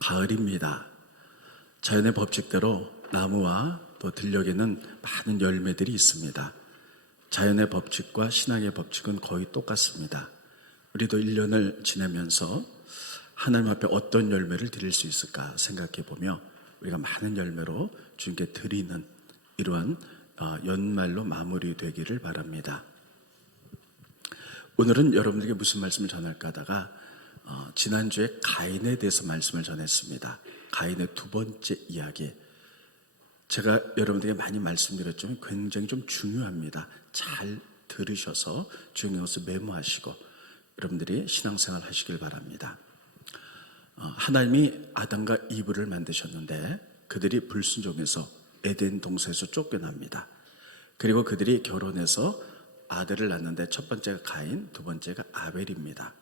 가을입니다. 자연의 법칙대로 나무와 또 들녘에는 많은 열매들이 있습니다. 자연의 법칙과 신앙의 법칙은 거의 똑같습니다. 우리도 1년을 지내면서 하나님 앞에 어떤 열매를 드릴 수 있을까 생각해 보며 우리가 많은 열매로 주님께 드리는 이러한 연말로 마무리되기를 바랍니다. 오늘은 여러분들에게 무슨 말씀을 전할까 하다가 지난주에 가인에 대해서 말씀을 전했습니다. 가인의 두 번째 이야기. 제가 여러분들에게 많이 말씀드렸지만 굉장히 좀 중요합니다. 잘 들으셔서 중요한 것을 메모하시고 여러분들이 신앙생활 하시길 바랍니다. 하나님이 아담과 이브를 만드셨는데 그들이 불순종해서 에덴 동산에서 쫓겨납니다. 그리고 그들이 결혼해서 아들을 낳는데 첫 번째가 가인, 두 번째가 아벨입니다.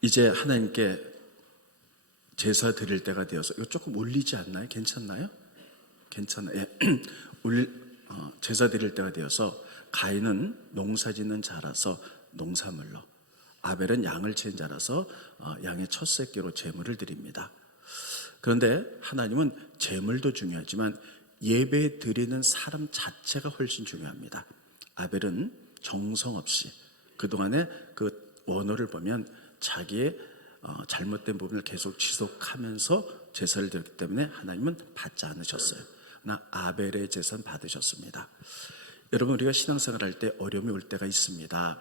이제 하나님께 제사 드릴 때가 되어서 이거 조금 울리지 않나요? 괜찮나요? 괜찮아요. 제사 드릴 때가 되어서 가인은 농사짓는 자라서 농사물로, 아벨은 양을 치는 자라서 양의 첫 새끼로 제물을 드립니다. 그런데 하나님은 제물도 중요하지만 예배 드리는 사람 자체가 훨씬 중요합니다. 아벨은 정성 없이 그동안의 그 원어를 보면 자기의 잘못된 부분을 계속 지속하면서 제사를 드렸기 때문에 하나님은 받지 않으셨어요. 그러나 아벨의 제사는 받으셨습니다. 여러분, 우리가 신앙생활 할 때 어려움이 올 때가 있습니다.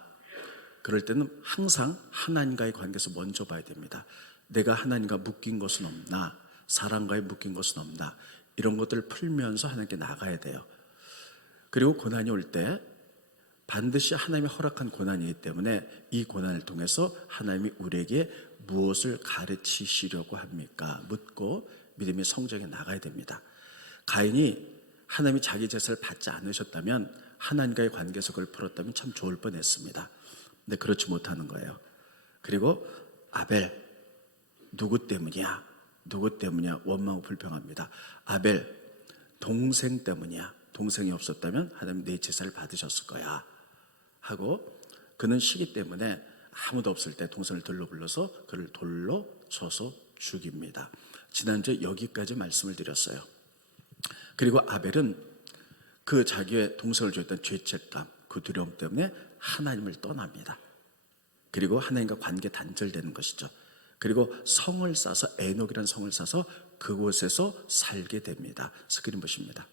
그럴 때는 항상 하나님과의 관계에서 먼저 봐야 됩니다. 내가 하나님과 묶인 것은 없나, 사람과의 묶인 것은 없나, 이런 것들을 풀면서 하나님께 나가야 돼요. 그리고 고난이 올 때 반드시 하나님이 허락한 고난이기 때문에 이 고난을 통해서 하나님이 우리에게 무엇을 가르치시려고 합니까? 묻고 믿음의 성장에 나가야 됩니다. 가인이 하나님이 자기 제사를 받지 않으셨다면, 하나님과의 관계에서 그걸 풀었다면 참 좋을 뻔했습니다. 근데 그렇지 못하는 거예요. 그리고 아벨, 누구 때문이야? 누구 때문이야? 원망하고 불평합니다. 아벨, 동생 때문이야. 동생이 없었다면 하나님 내 제사를 받으셨을 거야 하고, 그는 시기 때문에 아무도 없을 때 동생을 돌로 불러서 그를 돌로 쳐서 죽입니다. 지난주에 여기까지 말씀을 드렸어요. 그리고 아벨은 그 자기의 동생을 죽였던 죄책감, 그 두려움 때문에 하나님을 떠납니다. 그리고 하나님과 관계 단절되는 것이죠. 그리고 성을 싸서, 에녹이라는 성을 싸서 그곳에서 살게 됩니다. 스크린 보십니다.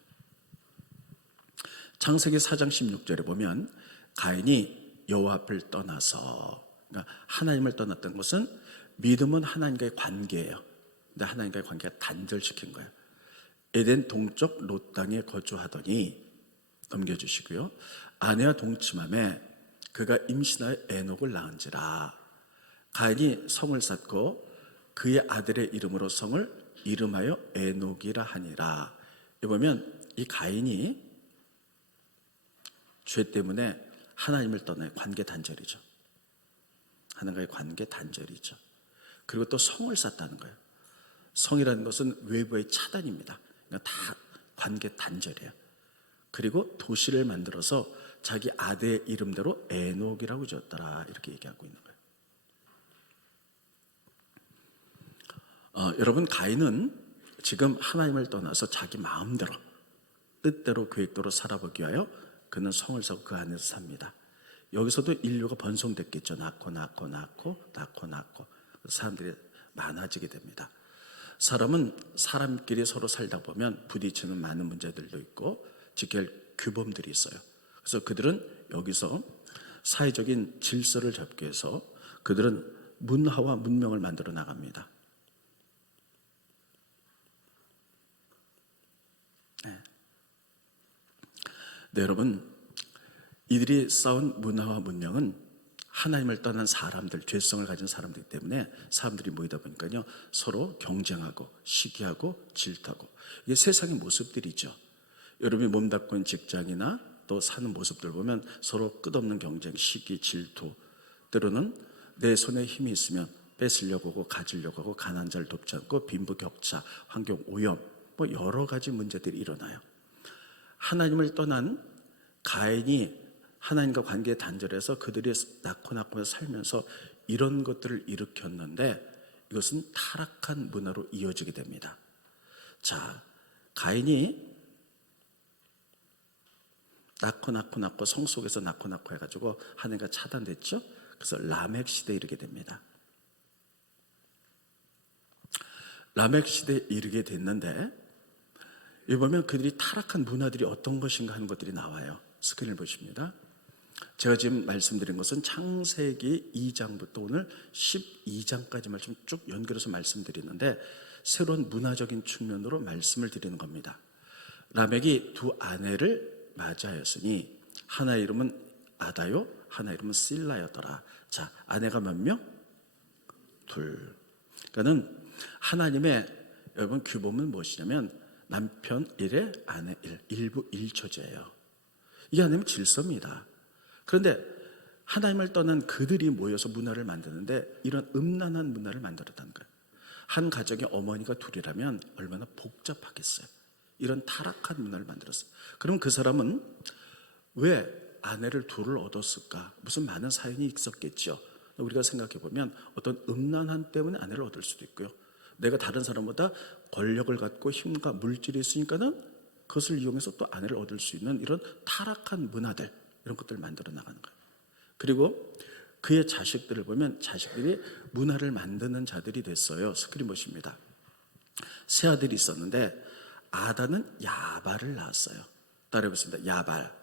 창세기 4장 16절에 보면 가인이 여호와 앞을 떠나서, 그러니까 하나님을 떠났던 것은, 믿음은 하나님과의 관계예요. 근데 하나님과의 관계가 단절시킨 거예요. 에덴 동쪽 롯 땅에 거주하더니, 넘겨주시고요, 아내와 동침함에 그가 임신하여 에녹을 낳은지라. 가인이 성을 쌓고 그의 아들의 이름으로 성을 이름하여 에녹이라 하니라. 여기 보면 이 가인이 죄 때문에 하나님을 떠나요. 관계 단절이죠. 하나님과의 관계 단절이죠. 그리고 또 성을 쌓았다는 거예요. 성이라는 것은 외부의 차단입니다. 그러니까 다 관계 단절이에요. 그리고 도시를 만들어서 자기 아들의 이름대로 에녹이라고 지었더라, 이렇게 얘기하고 있는 거예요. 여러분, 가인은 지금 하나님을 떠나서 자기 마음대로, 뜻대로, 계획대로 살아보기 위하여 그는 성을 쌓고 그 안에서 삽니다. 여기서도 인류가 번성됐겠죠. 낳고 사람들이 많아지게 됩니다. 사람은 사람끼리 서로 살다 보면 부딪히는 많은 문제들도 있고 지켜야 할 규범들이 있어요. 그래서 그들은 여기서 사회적인 질서를 잡기 위해서 그들은 문화와 문명을 만들어 나갑니다. 네, 여러분, 이들이 쌓은 문화와 문명은 하나님을 떠난 사람들, 죄성을 가진 사람들이기 때문에 사람들이 모이다 보니까요, 서로 경쟁하고 시기하고 질투하고, 이게 세상의 모습들이죠. 여러분이 몸담고 있는 직장이나 또 사는 모습들 보면 서로 끝없는 경쟁, 시기, 질투, 때로는 내 손에 힘이 있으면 뺏으려고 하고 가지려고 하고, 가난한 자를 돕지 않고 빈부격차, 환경 오염, 뭐 여러 가지 문제들이 일어나요. 하나님을 떠난 가인이 하나님과 관계에 단절해서 그들이 낳고 살면서 이런 것들을 일으켰는데, 이것은 타락한 문화로 이어지게 됩니다. 자, 가인이 낳고 성 속에서 낳고 해가지고 하나님과 차단됐죠. 그래서 라멕 시대에 이르게 됩니다. 라멕 시대에 이르게 됐는데 여기 보면 그들이 타락한 문화들이 어떤 것인가 하는 것들이 나와요. 스크린을 보십니다. 제가 지금 말씀드린 것은 창세기 2장부터 오늘 12장까지 말씀 쭉 연결해서 말씀드리는데 새로운 문화적인 측면으로 말씀을 드리는 겁니다. 라멕이 두 아내를 맞이하였으니 하나 이름은 아다요, 하나 이름은 실라였더라. 자, 아내가 몇 명? 둘. 그러니까는 하나님의 여러분 규범은 무엇이냐면 남편 1에 아내 1, 일부 1처제예요. 이게 하나님의 질서입니다. 그런데 하나님을 떠난 그들이 모여서 문화를 만드는데 이런 음란한 문화를 만들었다는 거예요. 한 가정의 어머니가 둘이라면 얼마나 복잡하겠어요. 이런 타락한 문화를 만들었어요. 그럼 그 사람은 왜 아내를 둘을 얻었을까? 무슨 많은 사연이 있었겠죠. 우리가 생각해 보면 어떤 음란함 때문에 아내를 얻을 수도 있고요. 내가 다른 사람보다 권력을 갖고 힘과 물질이 있으니까는 그것을 이용해서 또 아내를 얻을 수 있는 이런 타락한 문화들, 이런 것들을 만들어 나가는 거예요. 그리고 그의 자식들을 보면 자식들이 문화를 만드는 자들이 됐어요. 스크린 보십니다. 세 아들이 있었는데 아다는 야발을 낳았어요. 따라해보겠습니다. 야발.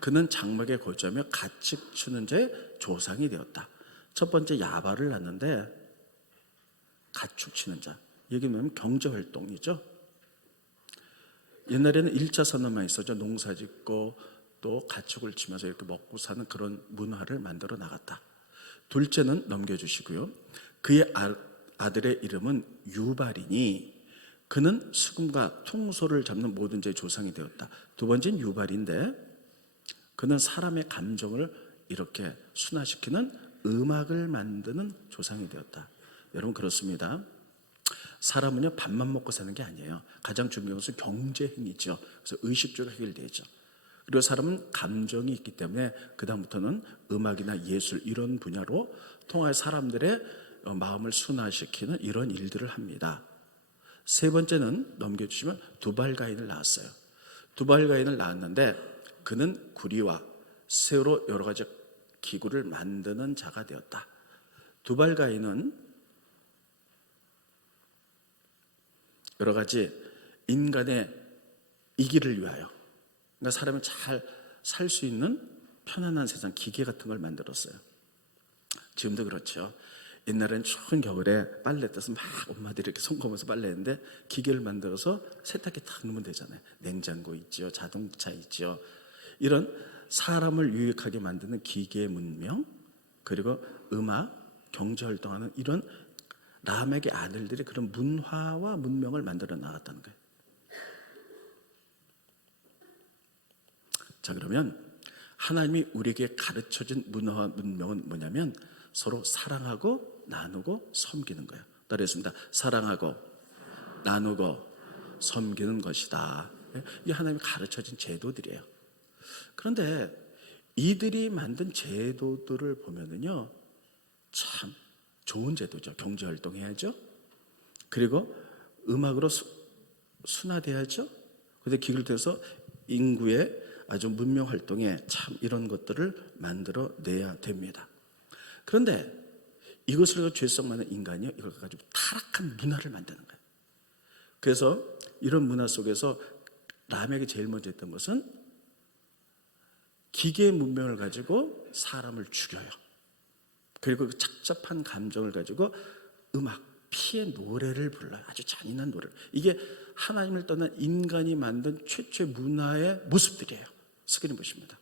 그는 장막에 거주하며 가축 치는 자의 조상이 되었다. 첫 번째 야발을 낳았는데 가축 치는 자. 여기 보면 경제활동이죠. 옛날에는 1차 산업만 있었죠. 농사 짓고 또 가축을 치면서 이렇게 먹고 사는 그런 문화를 만들어 나갔다. 둘째는 넘겨주시고요. 그의 아들의 이름은 유발이니 그는 수금과 통소를 잡는 모든 자의 조상이 되었다. 두 번째는 유발인데 그는 사람의 감정을 이렇게 순화시키는 음악을 만드는 조상이 되었다. 여러분 그렇습니다. 사람은요 밥만 먹고 사는 게 아니에요. 가장 중요한 것은 경제행위죠. 그래서 의식주로 해결되죠. 그리고 사람은 감정이 있기 때문에 그 다음부터는 음악이나 예술 이런 분야로 통하여 사람들의 마음을 순화시키는 이런 일들을 합니다. 세 번째는 넘겨주시면 두발가인을 낳았어요. 두발가인을 낳았는데 그는 구리와 쇠로 여러 가지 기구를 만드는 자가 되었다. 두발가인은 여러 가지 인간의 이기를 위하여 그러니까 사람이 잘 살 수 있는 편안한 세상 기계 같은 걸 만들었어요. 지금도 그렇죠. 옛날엔 추운 겨울에 빨래 떠서 막 엄마들이 이렇게 손검어서 빨래했는데 기계를 만들어서 세탁기에 탁 넣으면 되잖아요. 냉장고 있죠, 자동차 있죠. 이런 사람을 유익하게 만드는 기계 문명 그리고 음악, 경제활동하는 이런 라멕의 아들들이 그런 문화와 문명을 만들어 나갔다는 거예요. 자, 그러면 하나님이 우리에게 가르쳐준 문화와 문명은 뭐냐면 서로 사랑하고 나누고 섬기는 거예요. 따라했습니다. 사랑하고 나누고 섬기는 것이다. 이게 하나님이 가르쳐준 제도들이에요. 그런데 이들이 만든 제도들을 보면은요 참 좋은 제도죠. 경제활동 해야죠. 그리고 음악으로 순화돼야죠. 그런데 기를 들여서 인구의 아주 문명 활동에 참 이런 것들을 만들어 내야 됩니다. 그런데 이것을 가지고 죄성 많은 인간이요 이걸 가지고 타락한 문화를 만드는 거예요. 그래서 이런 문화 속에서 라멕이 제일 먼저 했던 것은 기계 문명을 가지고 사람을 죽여요. 그리고 그 착잡한 감정을 가지고 음악, 피의 노래를 불러요. 아주 잔인한 노래를. 이게 하나님을 떠난 인간이 만든 최초의 문화의 모습들이에요. 스크린 보십니다.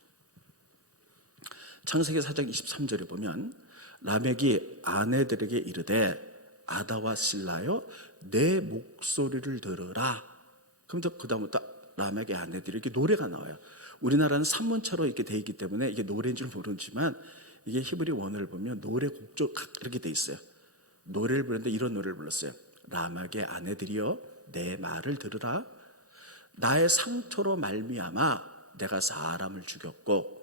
창세기 4장 23절에 보면 라멕이 아내들에게 이르되 아다와 실라여 내 목소리를 들으라. 그럼 그 다음부터 라멕의 아내들이 이렇게 노래가 나와요. 우리나라는 산문차로 이렇게 돼 있기 때문에 이게 노래인 줄 모르지만 이게 히브리 원어를 보면 노래 곡조 이렇게 돼 있어요. 노래를 부르는데 이런 노래를 불렀어요. 라멕의 아내들이여 내 말을 들으라. 나의 상처로 말미암아 내가 사람을 죽였고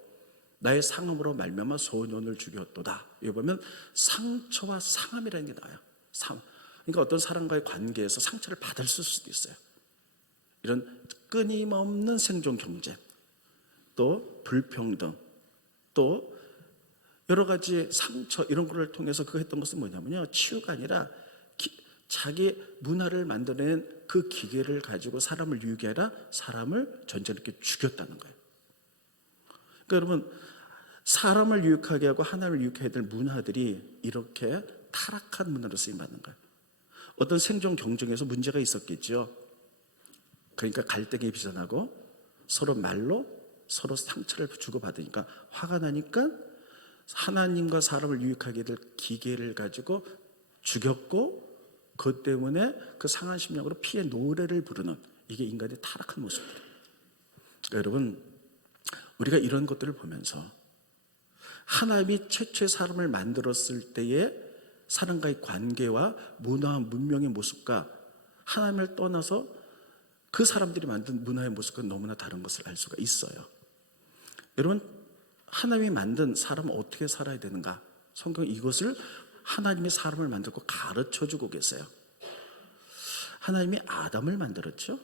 나의 상함으로 말미암아 소년을 죽였도다. 여기 보면 상처와 상함이라는 게 나와요. 그러니까 어떤 사람과의 관계에서 상처를 받을 수도 있어요. 이런 끊임없는 생존 경쟁, 또 불평등, 또 여러 가지 상처 이런 거를 통해서 그 했던 것은 뭐냐면요, 치유가 아니라 자기 문화를 만들어낸 그 기계를 가지고 사람을 유혹해라 사람을 전쟁롭게 죽였다는 거예요. 그러니까 여러분, 사람을 유혹하게 하고 하나님을 유혹해야 될 문화들이 이렇게 타락한 문화로 쓰임받는 거예요. 어떤 생존 경쟁에서 문제가 있었겠죠. 그러니까 갈등이 빚어나고 서로 말로 서로 상처를 주고받으니까 화가 나니까 하나님과 사람을 유혹하게 될 기계를 가지고 죽였고, 그것 때문에 그 상한 심령으로 피해 노래를 부르는, 이게 인간의 타락한 모습입니다. 그러니까 여러분, 우리가 이런 것들을 보면서 하나님이 최초의 사람을 만들었을 때의 사람과의 관계와 문화와 문명의 모습과 하나님을 떠나서 그 사람들이 만든 문화의 모습과 너무나 다른 것을 알 수가 있어요. 여러분, 하나님이 만든 사람은 어떻게 살아야 되는가? 성경은 이것을 하나님이 사람을 만들고 가르쳐주고 계세요. 하나님이 아담을 만들었죠.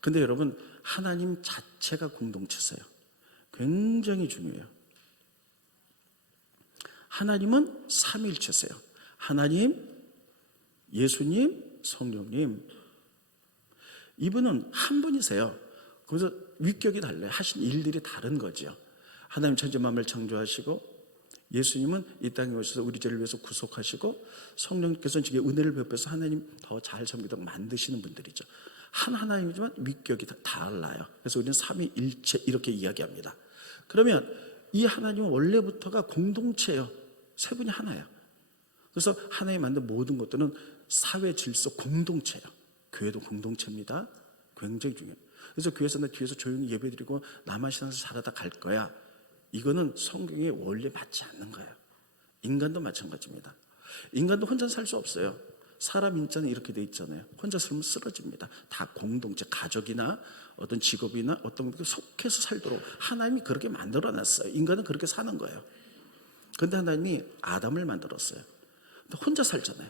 근데 여러분, 하나님 자체가 공동체세요. 굉장히 중요해요. 하나님은 삼위일체세요. 하나님, 예수님, 성령님. 이분은 한 분이세요. 그래서 위격이 달라요. 하신 일들이 다른 거죠. 하나님 천지 만물을 창조하시고, 예수님은 이 땅에 오셔서 우리 죄를 위해서 구속하시고, 성령께서는 지금 은혜를 베풀어서 하나님 더 잘 섬기도록 만드시는 분들이죠. 한 하나님이지만 위격이 다 달라요. 그래서 우리는 삼위일체 이렇게 이야기합니다. 그러면 이 하나님은 원래부터가 공동체예요. 세 분이 하나예요. 그래서 하나님이 만든 모든 것들은 사회 질서 공동체예요. 교회도 공동체입니다. 굉장히 중요해요. 그래서 교회에서 나 뒤에서 조용히 예배드리고 나만 신앙생활 잘하다 갈 거야, 이거는 성경의 원리에 맞지 않는 거예요. 인간도 마찬가지입니다. 인간도 혼자 살 수 없어요. 사람 인자는 이렇게 돼 있잖아요. 혼자 살면 쓰러집니다. 다 공동체, 가족이나 어떤 직업이나 어떤 게 속해서 살도록 하나님이 그렇게 만들어놨어요. 인간은 그렇게 사는 거예요. 그런데 하나님이 아담을 만들었어요. 근데 혼자 살잖아요.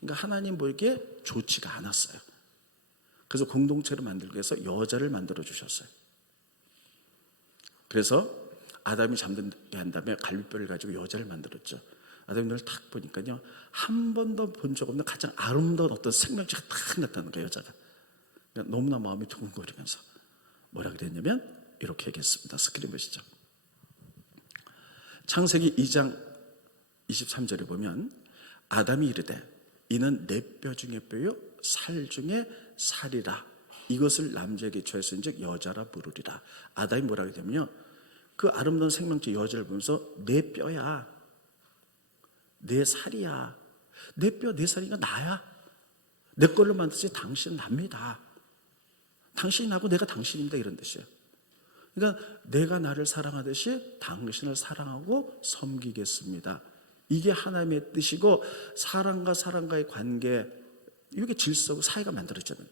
그러니까 하나님 보기에 좋지가 않았어요. 그래서 공동체를 만들기 위해서 여자를 만들어 주셨어요. 그래서 아담이 잠들게 한 다음에 갈비뼈를 가지고 여자를 만들었죠. 아담이 눈을 탁 보니까요, 한 번도 본 적 없는 가장 아름다운 어떤 생명체가 탁 나타나는 거예요, 여자가. 너무나 마음이 두근거리면서 뭐라 그랬냐면 이렇게 얘기했습니다. 스크린 보시죠. 창세기 2장 23절에 보면 아담이 이르되 이는 내 뼈 중에 뼈요 살 중에 살이라, 이것을 남자에게 주었은즉 여자라 부르리라. 아담이 뭐라 그랬냐면요, 그 아름다운 생명체 여자를 보면서 내 뼈야, 내 살이야, 내 뼈 내 살이가 나야, 내 걸로 만들지 당신은 납니다, 당신이 나고 내가 당신입니다, 이런 뜻이에요. 그러니까 내가 나를 사랑하듯이 당신을 사랑하고 섬기겠습니다. 이게 하나님의 뜻이고, 사람과 사람과의 관계, 이게 질서고 사회가 만들어졌잖아요.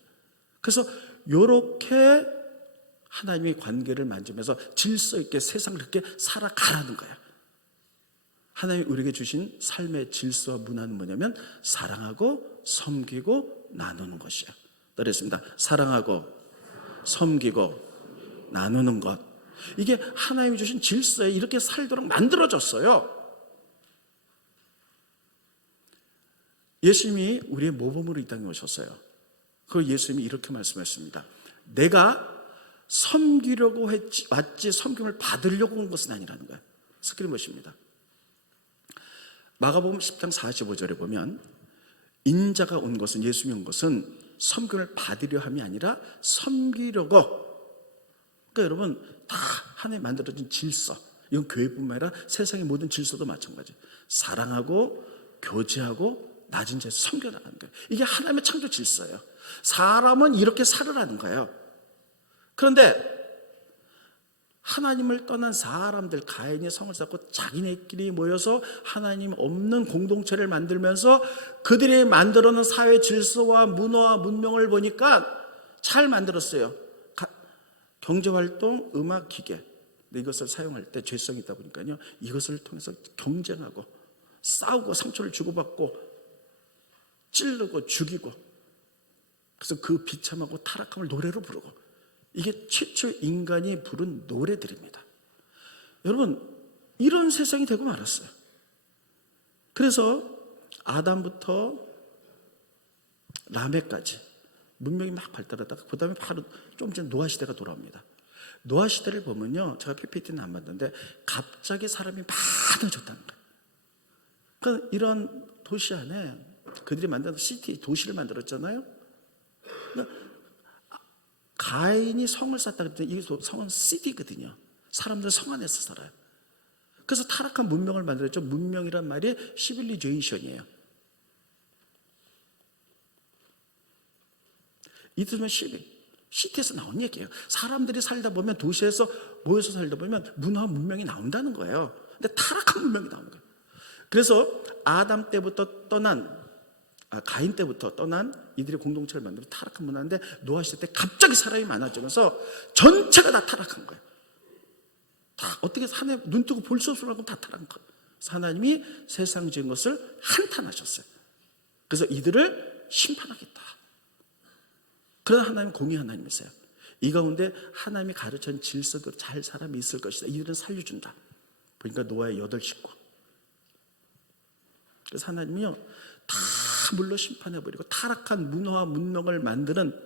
그래서 이렇게 하나님의 관계를 만지면서 질서 있게 세상을 그렇게 살아가라는 거예요. 하나님이 우리에게 주신 삶의 질서와 문화는 뭐냐면 사랑하고 섬기고 나누는 것이에요. 따르겠습니다. 사랑하고 섬기고 나누는 것, 이게 하나님이 주신 질서에 이렇게 살도록 만들어졌어요. 예수님이 우리의 모범으로 이 땅에 오셨어요. 그 예수님이 이렇게 말씀하셨습니다. 내가 섬기려고 왔지 섬김을 받으려고 온 것은 아니라는 거예요. 스크린 보십니다. 마가복음 10장 45절에 보면 인자가 온 것은, 예수님이 온 것은 섬김을 받으려 함이 아니라 섬기려고. 그러니까 여러분, 다 하나님 만들어진 질서, 이건 교회뿐만 아니라 세상의 모든 질서도 마찬가지. 사랑하고 교제하고 낮은 자에서 섬겨나가는 거예요. 이게 하나님의 창조 질서예요. 사람은 이렇게 살으라는 거예요. 그런데 하나님을 떠난 사람들, 가인이 성을 쌓고 자기네끼리 모여서 하나님 없는 공동체를 만들면서 그들이 만들어놓은 사회 질서와 문화와 문명을 보니까 잘 만들었어요. 경제활동, 음악, 기계, 이것을 사용할 때 죄성이 있다 보니까요, 이것을 통해서 경쟁하고 싸우고 상처를 주고받고 찌르고 죽이고, 그래서 그 비참하고 타락함을 노래로 부르고, 이게 최초 인간이 부른 노래들입니다. 여러분, 이런 세상이 되고 말았어요. 그래서 아담부터 라멕까지 문명이 막 발달하다가 그 다음에 바로 좀 전에 노아 시대가 돌아옵니다. 노아 시대를 보면요, 제가 PPT는 안 만드는데 갑자기 사람이 많아졌다는 거예요. 그러니까 이런 도시 안에 그들이 만든 시티, 도시를 만들었잖아요. 그러니까 가인이 성을 쌓다 그랬더니 이 성은 시티거든요. 사람들은 성 안에서 살아요. 그래서 타락한 문명을 만들었죠. 문명이란 말이 시빌리제이션이에요. 이틀면 시티에서 나온 얘기예요. 사람들이 살다 보면, 도시에서 모여서 살다 보면 문화와 문명이 나온다는 거예요. 근데 타락한 문명이 나오는 거예요. 그래서 아담 때부터 가인 때부터 떠난 이들의 공동체를 만들어 타락한 문화인데, 노아 시대 때 갑자기 사람이 많아지면서 전체가 다 타락한 거예요. 다 어떻게 하나님 눈 뜨고 볼 수 없을 만큼 다 타락한 거예요. 그래서 하나님이 세상 지은 것을 한탄하셨어요. 그래서 이들을 심판하겠다. 그러나 하나님은 공의 하나님이세요. 이 가운데 하나님이 가르친 질서대로 잘 사람이 있을 것이다. 이들은 살려준다. 보니까 노아의 8 식구. 그래서 하나님이요, 다 물로 심판해버리고, 타락한 문화와 문명을 만드는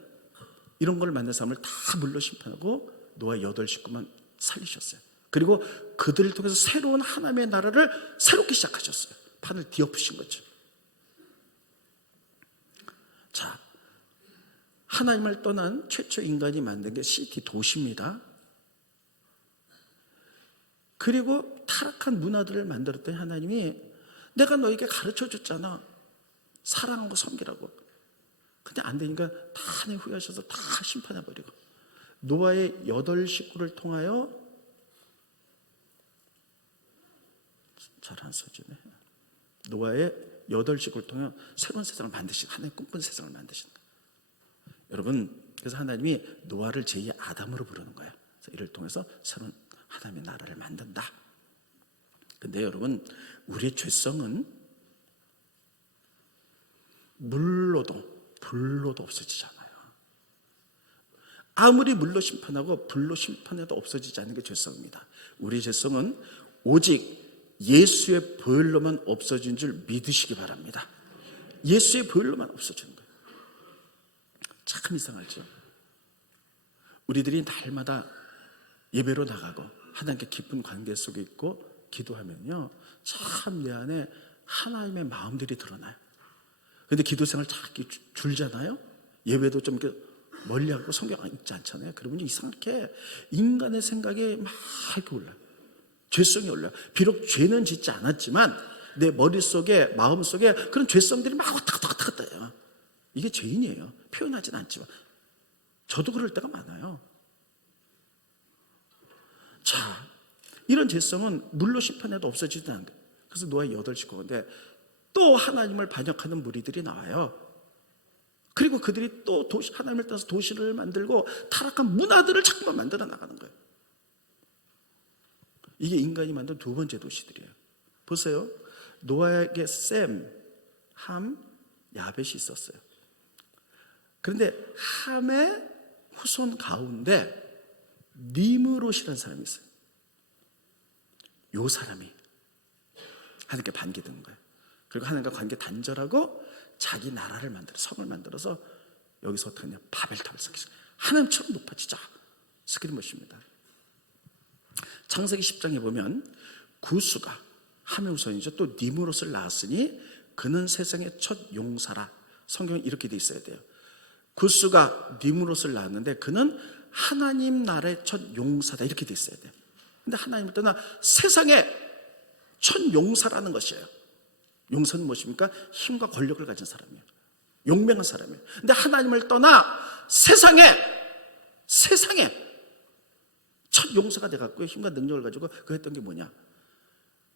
이런 걸 만든 사람을 다 물로 심판하고 노아의 8 식구만 살리셨어요. 그리고 그들을 통해서 새로운 하나님의 나라를 새롭게 시작하셨어요. 판을 뒤엎으신 거죠. 자, 하나님을 떠난 최초 인간이 만든 게 시티, 도시입니다. 그리고 타락한 문화들을 만들었더니 하나님이 내가 너에게 가르쳐 줬잖아. 사랑하고 섬기라고. 근데 안 되니까 다 하나님 후회하셔서 다 심판해버리고, 노아의 8 식구를 통하여, 잘 안 써지네. 노아의 8 식구를 통하여 새로운 세상을 만드신, 하나님 꿈꾼 세상을 만드신 거예요. 여러분, 그래서 하나님이 노아를 제2의 아담으로 부르는 거예요. 그래서 이를 통해서 새로운 하나님의 나라를 만든다. 근데 여러분, 우리의 죄성은 물로도 불로도 없어지잖아요. 아무리 물로 심판하고 불로 심판해도 없어지지 않는 게 죄성입니다. 우리의 죄성은 오직 예수의 보혈로만 없어진 줄 믿으시기 바랍니다. 예수의 보혈로만 없어지는 거예요. 참 이상하죠. 우리들이 날마다 예배로 나가고 하나님께 깊은 관계 속에 있고 기도하면요, 참 내 안에 하나님의 마음들이 드러나요. 근데 기도 생활 자꾸 줄잖아요. 예배도 좀 이렇게 멀리하고 성경 읽지 않잖아요. 그러면 이상하게 인간의 생각이 막 이렇게 올라요. 죄성이 올라요. 비록 죄는 짓지 않았지만 내 머릿속에, 마음속에 그런 죄성들이 막 왔다 갔다 해요. 이게 죄인이에요. 표현하진 않지만 저도 그럴 때가 많아요. 자, 이런 죄성은 물로 심판해도 없어지지 않는 거예요. 그래서 노아의 8 식구인데 또 하나님을 반역하는 무리들이 나와요. 그리고 그들이 또 하나님을 따라서 도시를 만들고 타락한 문화들을 자꾸만 만들어 나가는 거예요. 이게 인간이 만든 2번째 도시들이에요. 보세요. 노아에게 셈, 함, 야벳이 있었어요. 그런데 함의 후손 가운데 니므롯이라는 사람이 있어요. 이 사람이 하나님께 반기는 거예요. 그리고 하나님과 관계 단절하고 자기 나라를 만들어, 성을 만들어서 여기서 어떻게 하냐, 바벨탑을 쌓겠어요. 하나님처럼 높아지자. 스크린 것입니다. 창세기 10장에 보면 구스가 함의 후손이죠. 또 니므롯을 낳았으니 그는 세상의 첫 용사라. 성경에 이렇게 돼 있어야 돼요. 구스가 니므롯을 낳았는데 그는 하나님 나라의 첫 용사다. 이렇게 돼 있어야 돼요. 근데 하나님을 떠나 세상의 첫 용사라는 것이에요. 용사는 무엇입니까? 힘과 권력을 가진 사람이에요. 용맹한 사람이에요. 근데 하나님을 떠나 세상에 첫 용사가 돼갖고 힘과 능력을 가지고 그 했던 게 뭐냐?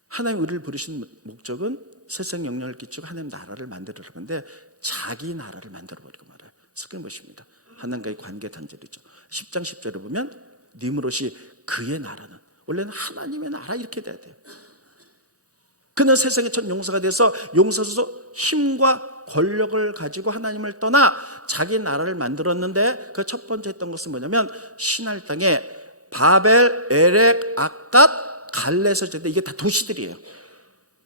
하나님 우리를 부르신 목적은 세상 영향을 끼치고 하나님 나라를 만들으라는 건데 자기 나라를 만들어버리고 말아요. 스크린 보십니다. 하나님과의 관계 단절이죠. 10장 10절에 보면 니므롯이 그의 나라는, 원래는 하나님의 나라 이렇게 돼야 돼요. 그는 세상의 첫 용사가 돼서 용사로서 힘과 권력을 가지고 하나님을 떠나 자기 나라를 만들었는데 그 첫 번째 했던 것은 뭐냐면 시날 땅에 바벨, 에렉, 악갓, 갈레서 제때 이게 다 도시들이에요.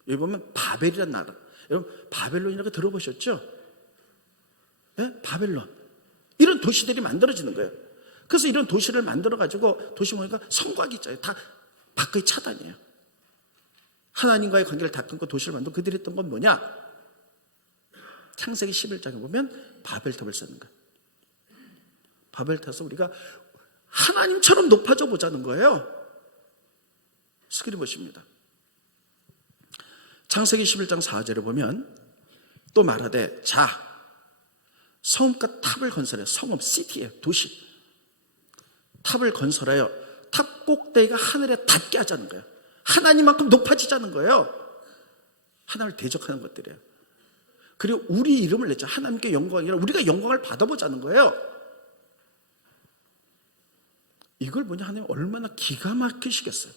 여기 보면 바벨이라는 나라. 여러분 바벨론이라고 들어보셨죠? 네? 바벨론. 이런 도시들이 만들어지는 거예요. 그래서 이런 도시를 만들어가지고 도시 보니까 성곽이 있잖아요. 다 밖의 차단이에요. 하나님과의 관계를 다 끊고 도시를 만들고 그들이 했던 건 뭐냐? 창세기 11장에 보면 바벨탑을 쌓는 거예요. 바벨탑에서 우리가 하나님처럼 높아져 보자는 거예요. 스크린 보십니다. 창세기 11장 4절에 보면 또 말하되 자 성읍과 탑을 건설해. 성읍, 시티예요. 도시. 탑을 건설하여 탑 꼭대기가 하늘에 닿게 하자는 거예요. 하나님만큼 높아지자는 거예요. 하나님을 대적하는 것들이에요. 그리고 우리 이름을 냈죠. 하나님께 영광이 아니라 우리가 영광을 받아보자는 거예요. 이걸 보니 하나님 얼마나 기가 막히시겠어요.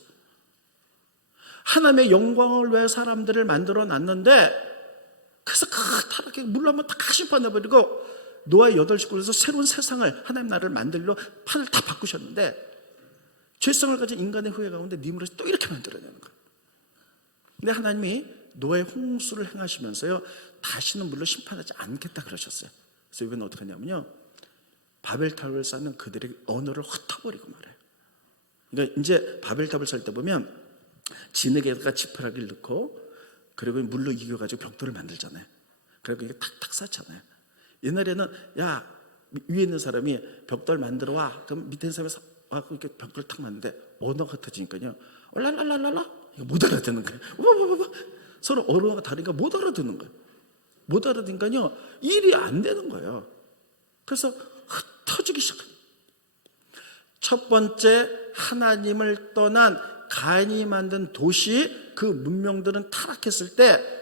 하나님의 영광을 위해 사람들을 만들어 놨는데 그래서 타락해 물로 한번 다 씹어내버리고 노아의 8식구에서 새로운 세상을 하나님 나라를 만들려 판을 다 바꾸셨는데 죄성을 가진 인간의 후회 가운데 니무롯이 또 이렇게 만들어내는 거예요. 근데 하나님이 노아의 홍수를 행하시면서요 다시는 물로 심판하지 않겠다 그러셨어요. 그래서 이번에 어떻게 하냐면요 바벨탑을 쌓는 그들의 언어를 흩어버리고 말해요. 그러니까 이제 바벨탑을 살 때 보면 진흙에다가 지푸라기를 넣고 그리고 물로 이겨가지고 벽돌을 만들잖아요. 그리고 이게 탁탁 쌓잖아요. 옛날에는 야 위에 있는 사람이 벽돌 만들어 와. 그럼 밑에 있는 사람이 와서 이렇게 벽돌 탁 만드는데 언어가 흩어지니까요. 얼랄랄랄랄라 이거 못 알아듣는 거예요. 우와우와우와. 서로 언어가 다르니까 못 알아듣는 거예요. 못 알아듣니까요 일이 안 되는 거예요. 그래서 흩어지기 시작합니다. 첫 번째 하나님을 떠난 가인이 만든 도시 그 문명들은 타락했을 때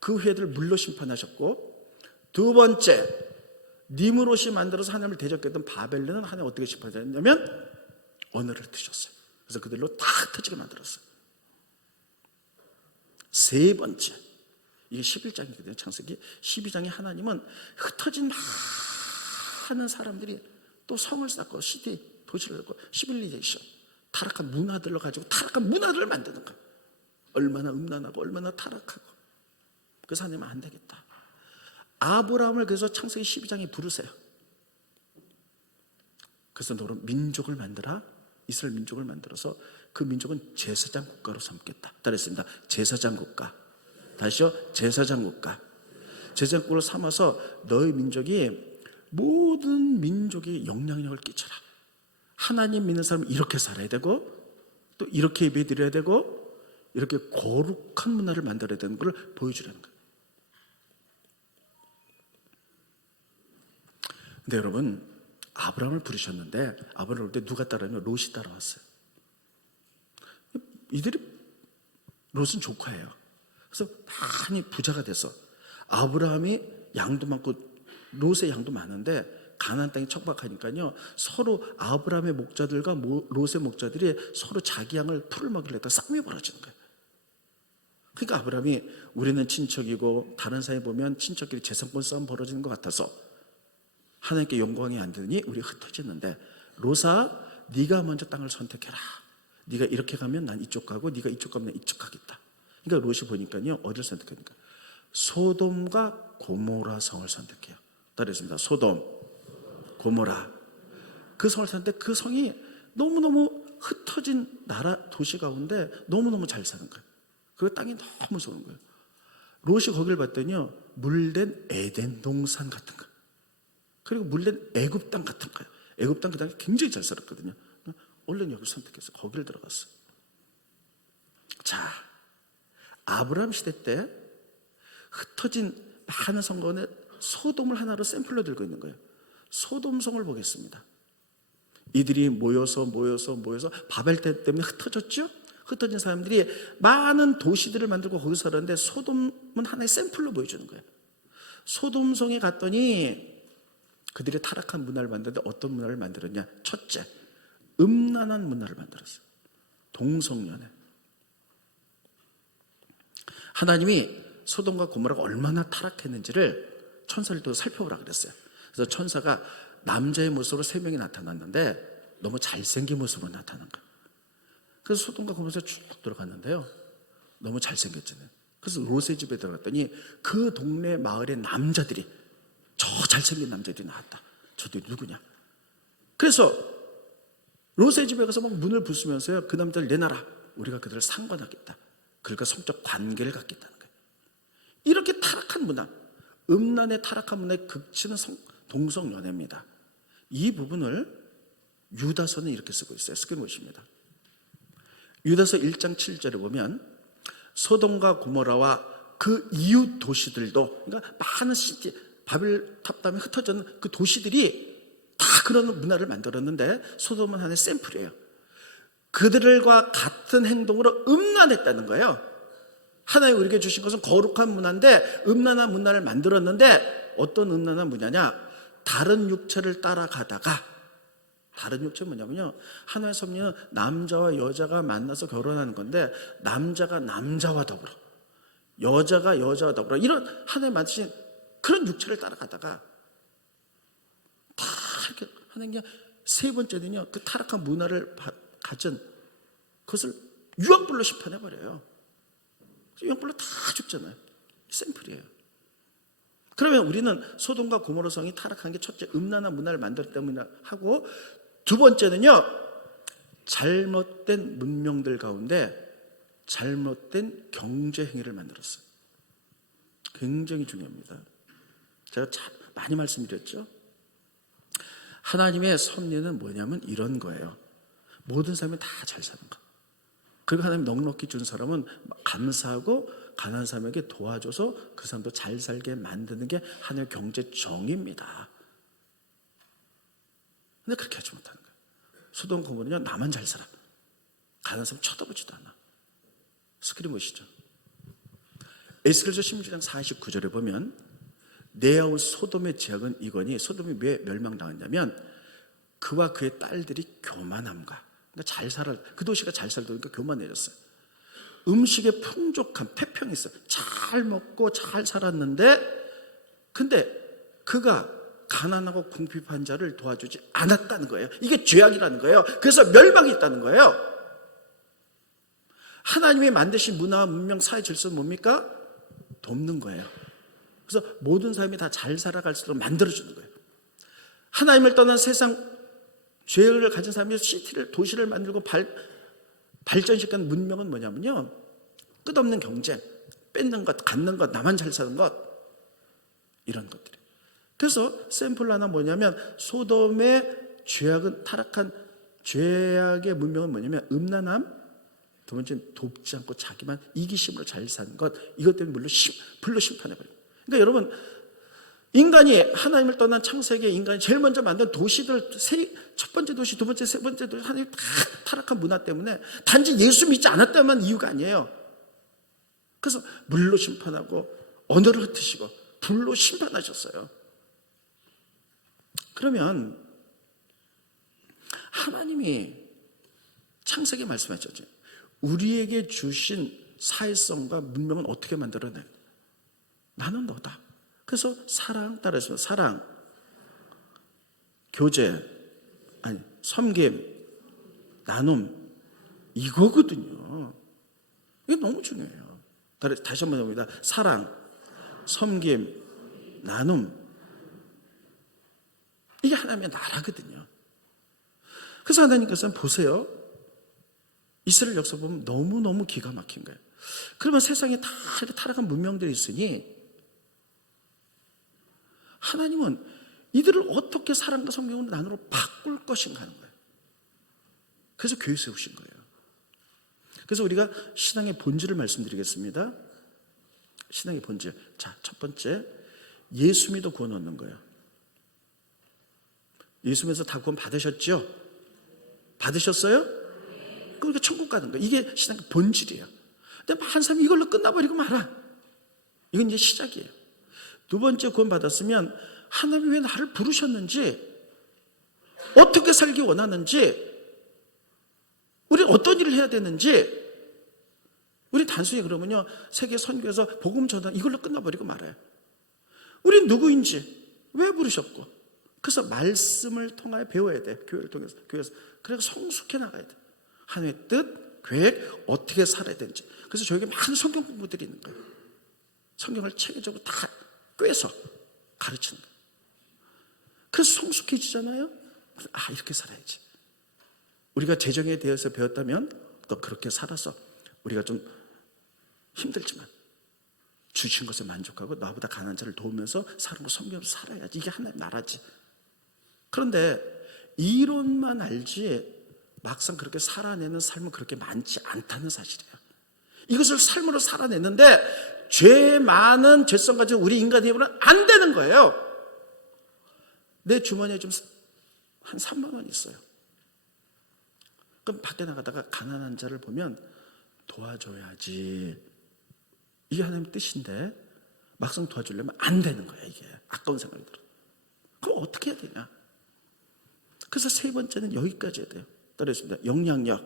그 회들을 물로 심판하셨고 두 번째 니므롯이 만들어서 하나님을 대적했던 바벨론은 하나님 어떻게 심판하셨냐면 언어를 흩으셨어요. 그래서 그들로 다 흩어지게 만들었어요. 세 번째 이게 11장이거든요. 창세기 12장에 하나님은 흩어진 많은 사람들이 또 성을 쌓고 시티 도시를 쌓고 시빌리제이션 타락한 문화들로 가지고 타락한 문화를 만드는 거예요. 얼마나 음란하고 얼마나 타락하고. 그래서 하나님은 안 되겠다. 아브라함을 그래서 창세기 12장에 부르세요. 그래서 너로 민족을 만들어 이스라엘 민족을 만들어서 그 민족은 제사장 국가로 삼겠다. 따라했습니다. 제사장 국가. 다시요. 제사장 국가. 제사장 국가로 삼아서 너희 민족이 모든 민족이 영향력을 끼쳐라. 하나님 믿는 사람은 이렇게 살아야 되고 또 이렇게 예배 드려야 되고 이렇게 거룩한 문화를 만들어야 되는 걸 보여주라는 거예요. 근데 여러분 아브라함을 부르셨는데 아브라함을 올 때 누가 따라오면 롯이 따라왔어요. 이들이 롯은 조카예요. 그래서 많이 부자가 돼서 아브라함이 양도 많고 롯의 양도 많은데 가나안 땅이 척박하니까요 서로 아브라함의 목자들과 롯의 목자들이 서로 자기 양을 풀을 먹이려다 싸움이 벌어지는 거예요. 그러니까 아브라함이 우리는 친척이고 다른 사람이 보면 친척끼리 재산권 싸움 벌어지는 것 같아서 하나님께 영광이 안 되니 우리 흩어지는데 롯아 네가 먼저 땅을 선택해라. 네가 이렇게 가면 난 이쪽 가고 네가 이쪽 가면 난 이쪽 가겠다. 그러니까 롯이 보니까요 어디를 선택합니까? 소돔과 고모라 성을 선택해요. 따라했습니다. 소돔, 고모라. 그 성을 선택했는데 그 성이 너무너무 흩어진 나라 도시 가운데 너무너무 잘 사는 거예요. 그 땅이 너무 좋은 거예요. 롯이 거기를 봤더니요 물된 에덴 동산 같은 거예요. 그리고 물된 애굽 땅 같은 거예요. 애굽 땅 그 땅이 굉장히 잘 살았거든요. 얼른 여기를 선택해서 거기를 들어갔어요. 자, 아브라함 시대 때 흩어진 많은 성가운데 소돔을 하나로 샘플로 들고 있는 거예요. 소돔성을 보겠습니다. 이들이 모여서 바벨탑 때문에 흩어졌죠. 흩어진 사람들이 많은 도시들을 만들고 거기서 살았는데 소돔은 하나의 샘플로 보여주는 거예요. 소돔성에 갔더니 그들이 타락한 문화를 만드는데 어떤 문화를 만들었냐? 첫째, 음란한 문화를 만들었어요. 동성연애. 하나님이 소돔과 고모라가 얼마나 타락했는지를 천사를 또 살펴보라 그랬어요. 그래서 천사가 남자의 모습으로 3명이 나타났는데 너무 잘생긴 모습으로 나타난 거예요. 그래서 소돔과 고모라가 쭉 들어갔는데요, 너무 잘생겼잖아요. 그래서 롯의 집에 들어갔더니 그 동네 마을의 남자들이, 저 잘생긴 남자들이 나왔다. 저들이 누구냐? 그래서 롯의 집에 가서 막 문을 부수면서요, 그 남자를 내놔라, 우리가 그들을 상관하겠다, 그러니까 성적 관계를 갖겠다는 거예요. 이렇게 타락한 문화, 음란의 타락한 문화의 극치는 동성연애입니다. 이 부분을 유다서는 이렇게 쓰고 있어요. 스크린 보십니다. 유다서 1장 7절에 보면 소돔과 고모라와 그 이웃 도시들도, 그러니까 많은 시티, 바벨탑 다음에 흩어졌는 그 도시들이 다 그런 문화를 만들었는데 소돔은 하나의 샘플이에요. 그들과 같은 행동으로 음란했다는 거예요. 하나님 우리에게 주신 것은 거룩한 문화인데 음란한 문화를 만들었는데, 어떤 음란한 문화냐? 다른 육체를 따라가다가, 다른 육체는 뭐냐면요, 하나의 섭리는 남자와 여자가 만나서 결혼하는 건데, 남자가 남자와 더불어, 여자가 여자와 더불어, 이런 하나님 만드신 그런 육체를 따라가다가 다 이렇게 하는 게, 세 번째는요, 그 타락한 문화를 가진 그것을 유황불로 심판해버려요. 유황불로 다 죽잖아요. 샘플이에요. 그러면 우리는 소돔과 고모라 성이 타락한 게 첫째, 음란한 문화를 만들었기 때문에 하고, 두 번째는요, 잘못된 문명들 가운데 잘못된 경제 행위를 만들었어요. 굉장히 중요합니다. 제가 참 많이 말씀드렸죠. 하나님의 섭리는 뭐냐면 이런 거예요. 모든 사람이 다 잘 사는 거. 그리고 하나님 넉넉히 준 사람은 감사하고 가난한 사람에게 도와줘서 그 사람도 잘 살게 만드는 게 하나님의 경제 정의입니다. 근데 그렇게 하지 못하는 거예요. 소돔 고모라는요, 나만 잘 살아, 가난한 사람 쳐다보지도 않아. 스크린 보시죠. 에스겔서 16장 49절에 보면 내 아우 소돔의 죄악은 이거니, 소돔이 왜 멸망당했냐면 그와 그의 딸들이 교만함과, 그러니까 잘 살아, 그 도시가 잘 살다 보니까 교만해졌어요. 음식에 풍족한 태평이 있어요. 잘 먹고 잘 살았는데, 근데 그가 가난하고 궁핍한 자를 도와주지 않았다는 거예요. 이게 죄악이라는 거예요. 그래서 멸망이 있다는 거예요. 하나님이 만드신 문화와 문명, 사회 질서는 뭡니까? 돕는 거예요. 그래서 모든 사람이 다 잘 살아갈 수 있도록 만들어주는 거예요. 하나님을 떠난 세상, 죄를 가진 사람이 시티를, 도시를 만들고 발전시키는 문명은 뭐냐면요, 끝없는 경쟁, 뺏는 것, 갖는 것, 나만 잘 사는 것, 이런 것들이에요. 그래서 샘플 하나 뭐냐면, 소돔의 죄악은, 타락한 죄악의 문명은 뭐냐면 음란함, 두 번째는 돕지 않고 자기만 이기심으로 잘 사는 것, 이것 때문에 불로 심판해버려요. 그러니까 여러분, 인간이 하나님을 떠난 창세기에 인간이 제일 먼저 만든 도시들, 첫 번째 도시, 두 번째, 세 번째 도시, 하나님 다 타락한 문화 때문에, 단지 예수 믿지 않았다만 이유가 아니에요. 그래서 물로 심판하고 언어를 흩으시고 불로 심판하셨어요. 그러면 하나님이 창세기에 말씀하셨죠. 우리에게 주신 사회성과 문명은 어떻게 만들어내? 나는 너다. 그래서 사랑, 따라서 사랑, 교제, 아니 섬김, 나눔, 이거거든요. 이게 너무 중요해요. 다시 한번 해봅니다. 사랑, 섬김, 나눔, 이게 하나님의 나라거든요. 그래서 하나님께서는 보세요, 이스라엘 역사 보면 너무너무 기가 막힌 거예요. 그러면 세상에 다 이렇게 타락한 문명들이 있으니 하나님은 이들을 어떻게 사랑과 성경으로 나누어 바꿀 것인가 하는 거예요. 그래서 교회 세우신 거예요. 그래서 우리가 신앙의 본질을 말씀드리겠습니다. 신앙의 본질. 자, 첫 번째, 예수 믿어 구원 얻는 거예요. 예수 믿어서 다 구원 받으셨죠? 받으셨어요? 그러니까 천국 가는 거예요. 이게 신앙의 본질이에요. 근데 한 사람이 이걸로 끝나버리고 말아. 이건 이제 시작이에요. 두 번째 구원 받았으면 하나님이 왜 나를 부르셨는지, 어떻게 살기 원하는지, 우리 어떤 일을 해야 되는지, 우리 단순히 그러면요, 세계 선교에서 복음 전환 이걸로 끝나버리고 말아요. 우린 누구인지 왜 부르셨고, 그래서 말씀을 통하여 배워야 돼. 교회를 통해서, 교회에서. 그래서 성숙해 나가야 돼. 하나님의 뜻, 계획, 어떻게 살아야 되는지. 그래서 저에게 많은 성경 공부들이 있는 거예요. 성경을 체계적으로 다 꿰서 가르치는 거예요. 그래서 성숙해지잖아요. 이렇게 살아야지. 우리가 재정에 대해서 배웠다면 또 그렇게 살아서 우리가 좀 힘들지만 주신 것에 만족하고 나보다 가난한 자를 도우면서 사는 거 섬기면서 살아야지. 이게 하나님 나라지. 그런데 이론만 알지 막상 그렇게 살아내는 삶은 그렇게 많지 않다는 사실이에요. 이것을 삶으로 살아냈는데 죄 많은 죄성 가진 우리 인간의 힘으로는 안 되는 거예요. 내 주머니에 좀 한 3만 원 있어요. 그럼 밖에 나가다가 가난한 자를 보면 도와줘야지. 이게 하나님의 뜻인데 막상 도와주려면 안 되는 거야. 이게 아까운 생각이 들어. 그럼 어떻게 해야 되냐? 그래서 세 번째는 여기까지 해야 돼요. 따르겠습니다. 영향력.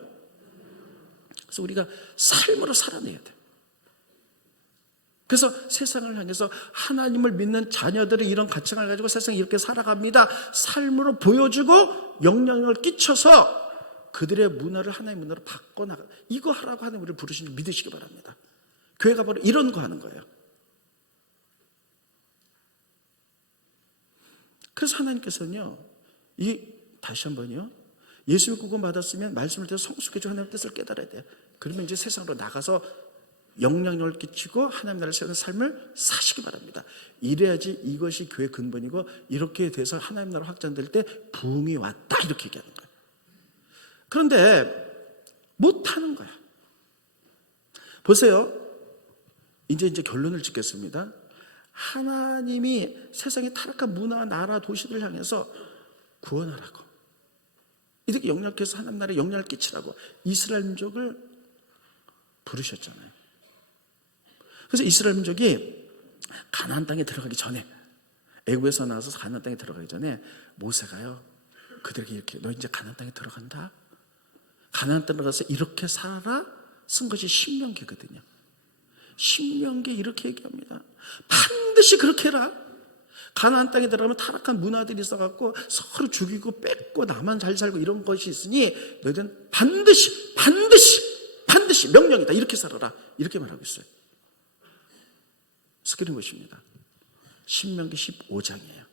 그래서 우리가 삶으로 살아내야 돼요. 그래서 세상을 향해서 하나님을 믿는 자녀들이 이런 가치관을 가지고 세상에 이렇게 살아갑니다. 삶으로 보여주고 영향력을 끼쳐서 그들의 문화를 하나의 문화로 바꿔나가. 이거 하라고 하나님 우리를 부르신 줄 믿으시기 바랍니다. 교회가 바로 이런 거 하는 거예요. 그래서 하나님께서는요, 다시 한번요, 예수 믿고 구원 받았으면 말씀을 통해서 성숙해져 하나님의 뜻을 깨달아야 돼요. 그러면 이제 세상으로 나가서 영향력을 끼치고 하나님 나라를 세우는 삶을 사시기 바랍니다. 이래야지 이것이 교회 근본이고, 이렇게 돼서 하나님 나라 확장될 때 부흥이 왔다 이렇게 얘기하는 거예요. 그런데 못하는 거야. 보세요. 이제 결론을 짓겠습니다. 하나님이 세상의 타락한 문화, 나라, 도시들을 향해서 구원하라고, 이렇게 영향력해서 하나님 나라에 영향을 끼치라고 이스라엘 민족을 부르셨잖아요. 그래서 이스라엘 민족이 가나안 땅에 들어가기 전에, 애굽에서 나와서 가나안 땅에 들어가기 전에 모세가요, 그들에게 이렇게, 너 이제 가나안 땅에 들어간다. 가나안 땅에 들어가서 이렇게 살아라 쓴 것이 신명기거든요. 신명기에 이렇게 얘기합니다. 반드시 그렇게 해라. 가나안 땅에 들어가면 타락한 문화들이 있어갖고 서로 죽이고 뺏고 나만 잘 살고 이런 것이 있으니 너희들은 반드시 명령이다. 이렇게 살아라. 이렇게 말하고 있어요. 스크린 보십니다. 신명기 15장이에요.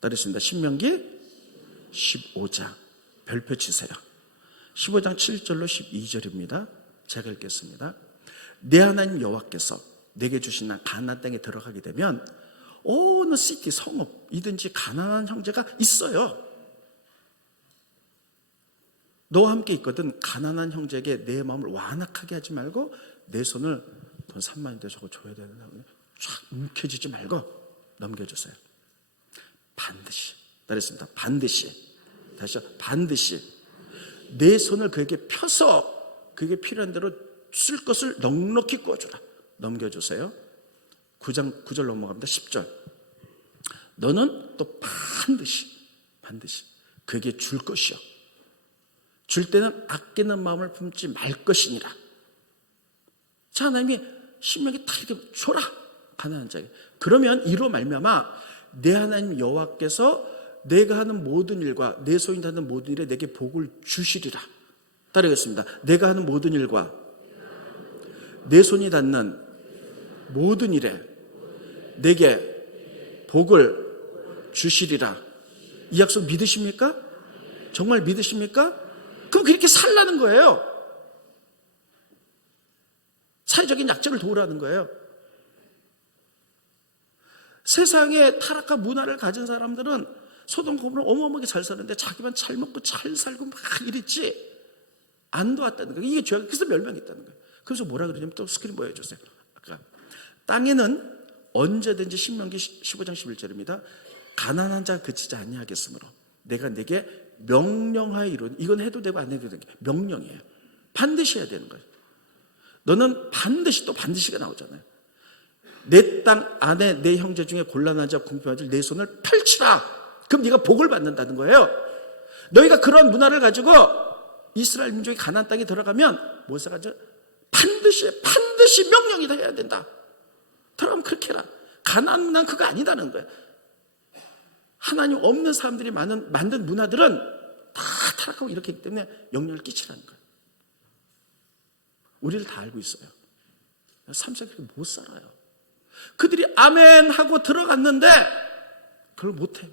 따르겠습니다. 신명기 15장. 별표 치세요. 15장 7절로 12절입니다. 제가 읽겠습니다. 내 하나님 여호와께서 내게 주신 가나안 땅에 들어가게 되면 어느 시티, 성읍이든지 가난한 형제가 있어요. 너와 함께 있거든 가난한 형제에게 내 마음을 완악하게 하지 말고 내 손을 돈 3만인데 저거 줘야 되는데 쫙 움켜쥐지 말고 넘겨주세요. 반드시. 따르겠습니다. 반드시. 다시 반드시. 내 손을 그에게 펴서 그에게 필요한 대로 쓸 것을 넉넉히 구워주라. 넘겨주세요. 9절 넘어갑니다. 10절. 너는 또 반드시 그에게 줄 것이요. 줄 때는 아끼는 마음을 품지 말 것이니라. 자, 하나님이 신명기 다 이렇게 줘라. 가난한 자에게. 그러면 이로 말미암아 내 하나님 여호와께서 내가 하는 모든 일과 내 손이 닿는 모든 일에 내게 복을 주시리라. 따르겠습니다. 내가 하는 모든 일과 내 손이 닿는 모든 일에 내게 복을 주시리라. 이 약속 믿으십니까? 정말 믿으십니까? 그럼 그렇게 살라는 거예요. 사회적인 약자를 도우라는 거예요. 세상에 타락한 문화를 가진 사람들은 소돔 고모라 어마어마하게 잘 사는데 자기만 잘 먹고 잘 살고 막 이랬지 안 도왔다는 거예요. 이게 죄가 그래서 멸망했다는 거예요. 그래서 뭐라 그러냐면 또 스크린 보여주세요. 아까 땅에는 언제든지 신명기 15장 11절입니다. 가난한 자 그치지 아니하겠으므로 내가 내게 명령하여 이루는, 이건 해도 되고 안 해도 되는 게 명령이에요. 반드시 해야 되는 거예요. 너는 반드시, 또 반드시가 나오잖아요. 내 땅 안에 내 형제 중에 곤란한 자 궁핍한 자 내 손을 펼치라. 그럼 네가 복을 받는다는 거예요. 너희가 그런 문화를 가지고 이스라엘 민족이 가나안 땅에 들어가면 모세가 반드시 명령이 다 해야 된다. 들어가면 그렇게 해라. 가나안 문화는 그거 아니다는 거야. 하나님 없는 사람들이 만든 문화들은 다 타락하고 이렇게 했기 때문에 영향을 끼치라는 거예요. 우리를 다 알고 있어요. 삶속에 그렇게 못 살아요. 그들이 아멘 하고 들어갔는데 그걸 못해.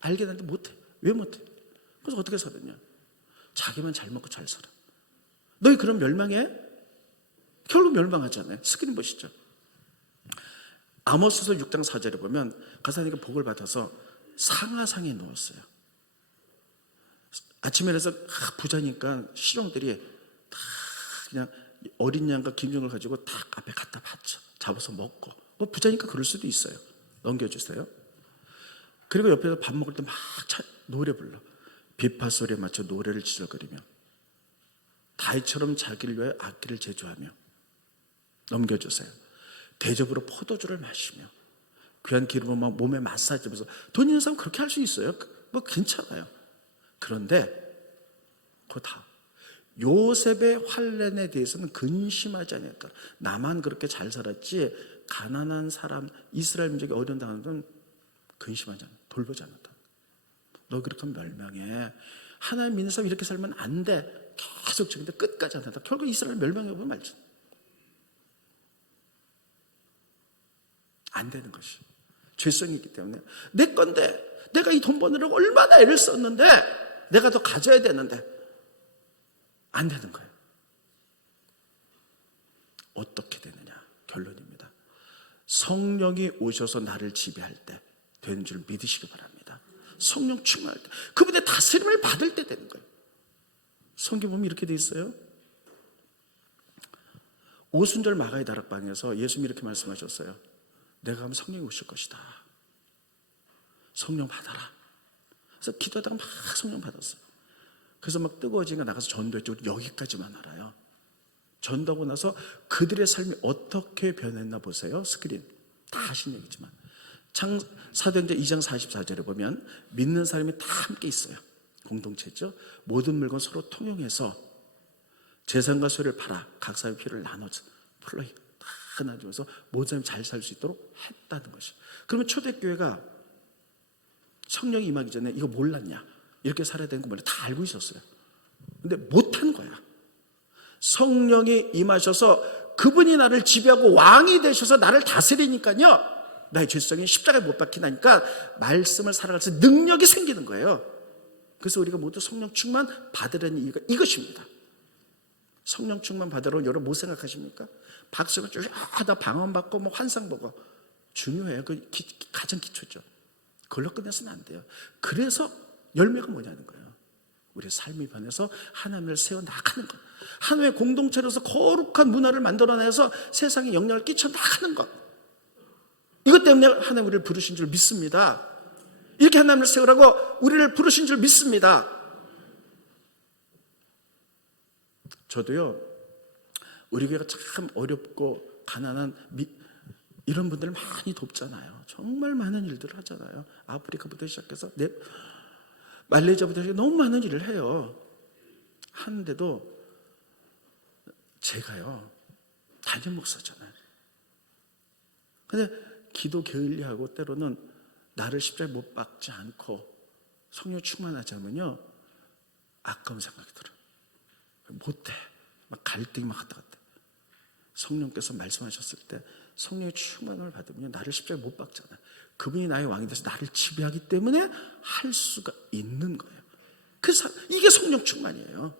알게 되는데 못해. 왜 못해? 그래서 어떻게 살았냐? 자기만 잘 먹고 잘 살아. 너희 그럼 멸망해? 결국 멸망하잖아요. 스크린 보시죠. 아모스서 6장 4절에 보면 가사니까 복을 받아서 상하상에 누웠어요. 아침에 일어나서 부자니까 시종들이 다 그냥 어린 양과 김종을 가지고 딱 앞에 갖다 받죠. 잡아서 먹고. 뭐 부자니까 그럴 수도 있어요. 넘겨주세요. 그리고 옆에서 밥 먹을 때 막 노래 불러. 비파 소리에 맞춰 노래를 지저거리며 다윗처럼 자기를 위하여 악기를 제조하며. 넘겨주세요. 대접으로 포도주를 마시며 귀한 기름을 막 몸에 마사지하면서. 돈 있는 사람 그렇게 할 수 있어요. 뭐 괜찮아요. 그런데 그거 다 요셉의 환난에 대해서는 근심하지 않을까. 나만 그렇게 잘 살았지 가난한 사람, 이스라엘 민족이 어려운 당하는 건 근심하지 않아. 돌보지 않는다. 너 그렇게 하면 멸망해. 하나님 믿는 사람 이렇게 살면 안 돼. 계속 근데 끝까지 안 한다. 결국 이스라엘 멸망해보면 말죠. 안 되는 것이 죄성이 있기 때문에. 내 건데 내가 이 돈 버느라고 얼마나 애를 썼는데 내가 더 가져야 되는데 안 되는 거예요. 어떻게 되느냐? 결론입니다. 성령이 오셔서 나를 지배할 때 되는 줄 믿으시기 바랍니다. 성령 충만할 때, 그분의 다스림을 받을 때 되는 거예요. 성경 보면 이렇게 돼 있어요. 오순절 마가의 다락방에서 예수님이 이렇게 말씀하셨어요. 내가 가면 성령이 오실 것이다. 성령 받아라. 그래서 기도하다가 막 성령 받았어요. 그래서 막 뜨거워지니까 나가서 전도했죠. 여기까지만 알아요. 전도하고 나서 그들의 삶이 어떻게 변했나 보세요. 스크린 다 하신 얘기지만 사도행전 2장 44절에 보면 믿는 사람이 다 함께 있어요. 공동체죠. 모든 물건 서로 통용해서 재산과 소유를 팔아 각 사람의 필요를 나눠서 플러이 다 나눠서 모든 사람이 잘 살 수 있도록 했다는 것이죠. 그러면 초대교회가 성령이 임하기 전에 이거 몰랐냐? 이렇게 살아야 되는 거 몰라. 다 알고 있었어요. 근데 못한 거야. 성령이 임하셔서 그분이 나를 지배하고 왕이 되셔서 나를 다스리니까요. 나의 죄성이 십자가에 못 박히나니까 말씀을 살아가서 능력이 생기는 거예요. 그래서 우리가 모두 성령 충만 받으려는 이유가 이것입니다. 성령 충만 받으러 여러분 뭐 생각하십니까? 박수가 쭉 하다 방언받고 뭐 환상 보고 중요해요. 그 가장 기초죠. 그걸로 끝내서는 안 돼요. 그래서 열매가 뭐냐는 거예요. 우리의 삶이 변해서 하나님을 세워나가는 것. 하나님의 공동체로서 거룩한 문화를 만들어내서 세상에 영향을 끼쳐나가는 것. 이것 때문에 하나님 우리를 부르신 줄 믿습니다. 이렇게 하나님을 세우라고 우리를 부르신 줄 믿습니다. 저도요, 우리 교회가 참 어렵고 가난한 이런 분들을 많이 돕잖아요. 정말 많은 일들을 하잖아요. 아프리카부터 시작해서 말레이시아부터 시작해서 너무 많은 일을 해요. 하는데도 제가요, 담임 목사잖아요. 근데 기도 게을리하고 때로는 나를 십자가에 못 박지 않고 성령 충만하지 않으면요, 아까운 생각이 들어요. 못해. 막 갈등이 막 왔다 갔다. 성령께서 말씀하셨을 때 성령의 충만을 받으면 나를 십자가에 못 박잖아요. 그분이 나의 왕이 돼서 나를 지배하기 때문에 할 수가 있는 거예요. 그래서 이게 성령 충만이에요.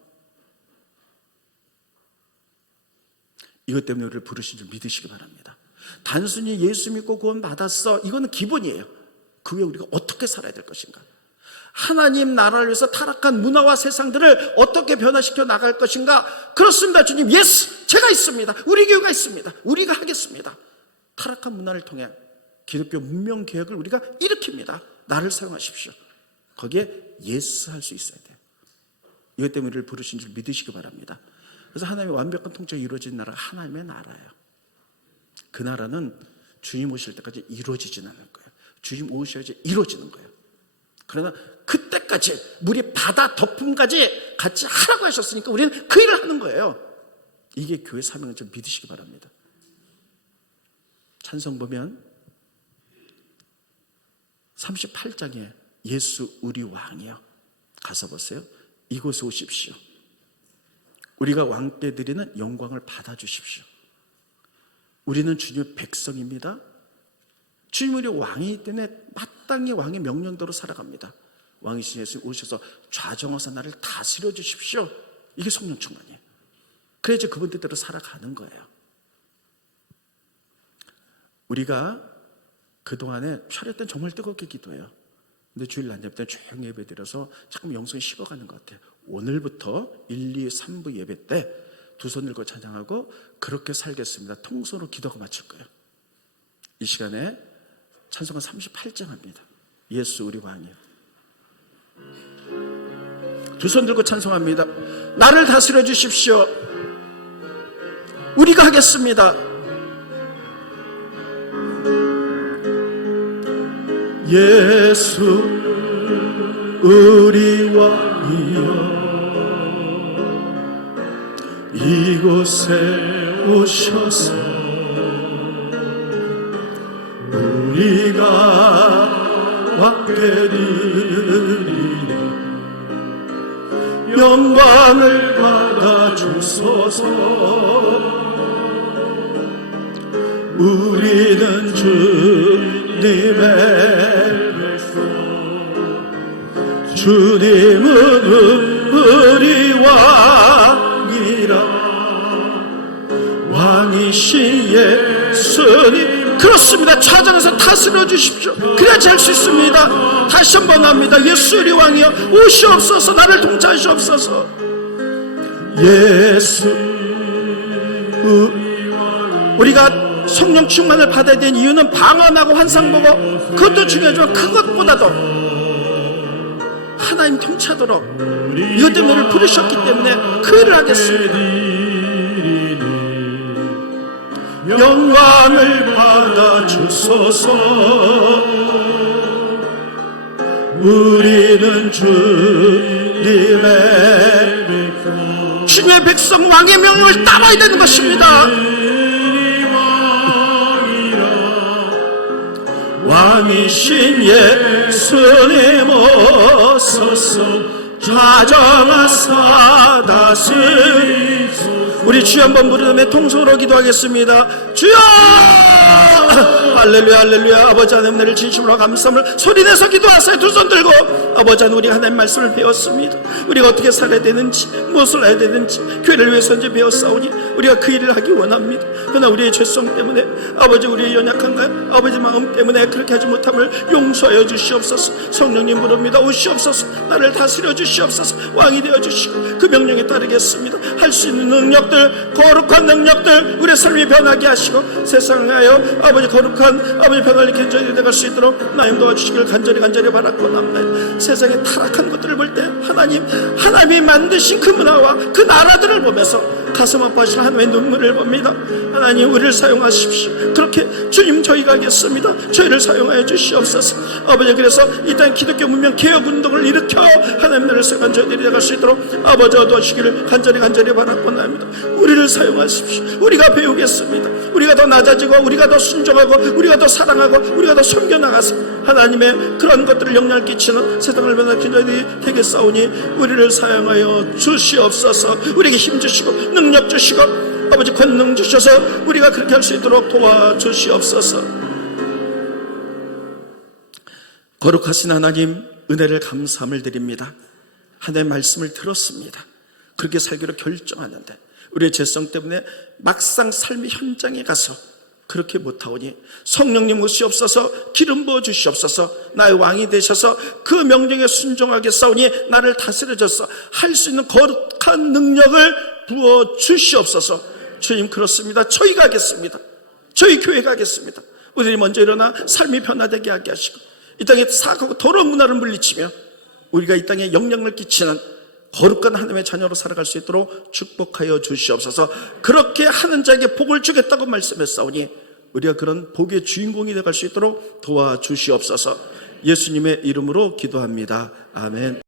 이것 때문에 우리를 부르신 줄 믿으시기 바랍니다. 단순히 예수 믿고 구원 받았어, 이거는 기본이에요. 그 후에 우리가 어떻게 살아야 될 것인가. 하나님 나라를 위해서 타락한 문화와 세상들을 어떻게 변화시켜 나갈 것인가. 그렇습니다 주님. 예스, 제가 있습니다. 우리 교회가 있습니다. 우리가 하겠습니다. 타락한 문화를 통해 기독교 문명 개혁을 우리가 일으킵니다. 나를 사용하십시오. 거기에 예스 할 수 있어야 돼요. 이것 때문에 우리를 부르신 줄 믿으시기 바랍니다. 그래서 하나님의 완벽한 통치가 이루어진 나라가 하나님의 나라예요. 그 나라는 주님 오실 때까지 이루어지진 않을 거예요. 주님 오셔야지 이루어지는 거예요. 그러나 그때까지 물이 바다 덮음까지 같이 하라고 하셨으니까 우리는 그 일을 하는 거예요. 이게 교회 사명을 좀 믿으시기 바랍니다. 찬송 보면 38장에 예수 우리 왕이여 가서 보세요. 이곳에 오십시오. 우리가 왕께 드리는 영광을 받아주십시오. 우리는 주님의 백성입니다. 주님 우리 왕이기 때문에 마땅히 왕의 명령대로 살아갑니다. 왕이신 예수 오셔서 좌정하사 나를 다스려 주십시오. 이게 성령 충만이에요. 그래야지 그분 뜻대로 살아가는 거예요. 우리가 그동안에 촬영 때는 정말 뜨겁게 기도해요. 근데 주일 낮잠 때 조용히 예배 드려서 조금 영성이 식어가는 것 같아요. 오늘부터 1, 2, 3부 예배 때 두 손 들고 찬양하고 그렇게 살겠습니다. 통성으로 기도가 마칠 거예요. 이 시간에 찬송가 38장 합니다. 예수 우리 왕이요. 두 손 들고 찬송합니다. 나를 다스려 주십시오. 우리가 하겠습니다. 예수 우리 왕이여 이곳에 오셔서 우리가 왕께 드리는 영광을 받아 주소서. 우리는 주님의 백성, 주님은 우리 왕이라. 왕이신 예수님, 그렇습니다. 좌정에서 다스려 주십시오. 그래야지 할 수 있습니다. 다시 한번 합니다. 예수 우리 왕이여 오시옵소서. 나를 통치하시옵소서. 예수 우리가 성령 충만을 받아야 되는 이유는 방언하고 환상 보고 그것도 중요하지만 그것보다도 하나님 통치하도록 이것 때문에 우리를 부르셨기 때문에 그 일을 하겠습니다. 영광을 받아 주소서. 우리는 주님의 백성 왕의 명령을 따라야 되는 것입니다. 왕이신 예수님 오소서. 좌정하사 다스리소서. 우리 주여 한번 부르며 통성으로 기도하겠습니다. 주여! 할렐루야 할렐루야. 아버지 하나님 은혜를 진심으로 감사함을 소리내서 기도하세요. 두 손 들고. 아버지 하나님 우리가 하나님 말씀을 배웠습니다. 우리가 어떻게 살아야 되는지 무엇을 해야 되는지 교회를 위해서인지 배웠사오니 우리가 그 일을 하기 원합니다. 그러나 우리의 죄성 때문에 아버지 우리의 연약한가요? 아버지 마음 때문에 그렇게 하지 못함을 용서하여 주시옵소서. 성령님 부릅니다. 오시옵소서. 나를 다스려 주시옵소서. 왕이 되어 주시고 그 명령에 따르겠습니다. 할 수 있는 능력들, 거룩한 능력들 우리의 삶이 변하게 하시고 세상을 하여 아버지 거룩한 아버지 변화를 견전히 내갈 수 있도록 나님 도와주시기를 간절히 바랐고 납니다. 세상의 타락한 것들을 볼 때 하나님이 만드신 그 문화와 그 나라들을 보면서 가슴 아파하시는 하나님의 눈물을 봅니다. 하나님 우리를 사용하십시오. 그렇게 주님 저희가 하겠습니다. 저희를 사용하여 주시옵소서. 아버지 그래서 이 땅 기독교 문명 개혁 운동을 일으켜 하나님 나라를 세간 저희들이 나갈 수 있도록 아버지 도와주시기를 간절히 바랐고 납니다. 우리를 사용하십시오. 우리가 배우겠습니다. 우리가 더 낮아지고 우리가 더 순종하고 우리가 더 사랑하고 우리가 더 섬겨나가서 하나님의 그런 것들을 영향을 끼치는 세상을 변화시키는 저희들이 되겠사오니 우리를 사용하여 주시옵소서. 우리에게 힘 주시고 능력 주시고 아버지 권능 주셔서 우리가 그렇게 할 수 있도록 도와주시옵소서. 거룩하신 하나님 은혜를 감사함을 드립니다. 하나님의 말씀을 들었습니다. 그렇게 살기로 결정하는데 우리의 죄성 때문에 막상 삶의 현장에 가서 그렇게 못하오니 성령님 오시옵소서. 기름 부어 주시옵소서. 나의 왕이 되셔서 그 명령에 순종하게 싸우니 나를 다스려 줘서 할 수 있는 거룩한 능력을 부어 주시옵소서. 주님 그렇습니다. 저희가 하겠습니다. 저희 교회가 하겠습니다. 우리들이 먼저 일어나 삶이 변화되게 하게 하시고 이 땅에 사악하고 더러운 문화를 물리치며 우리가 이 땅에 영향을 끼치는 거룩한 하나님의 자녀로 살아갈 수 있도록 축복하여 주시옵소서. 그렇게 하는 자에게 복을 주겠다고 말씀했사오니 우리가 그런 복의 주인공이 되어갈 수 있도록 도와주시옵소서. 예수님의 이름으로 기도합니다. 아멘.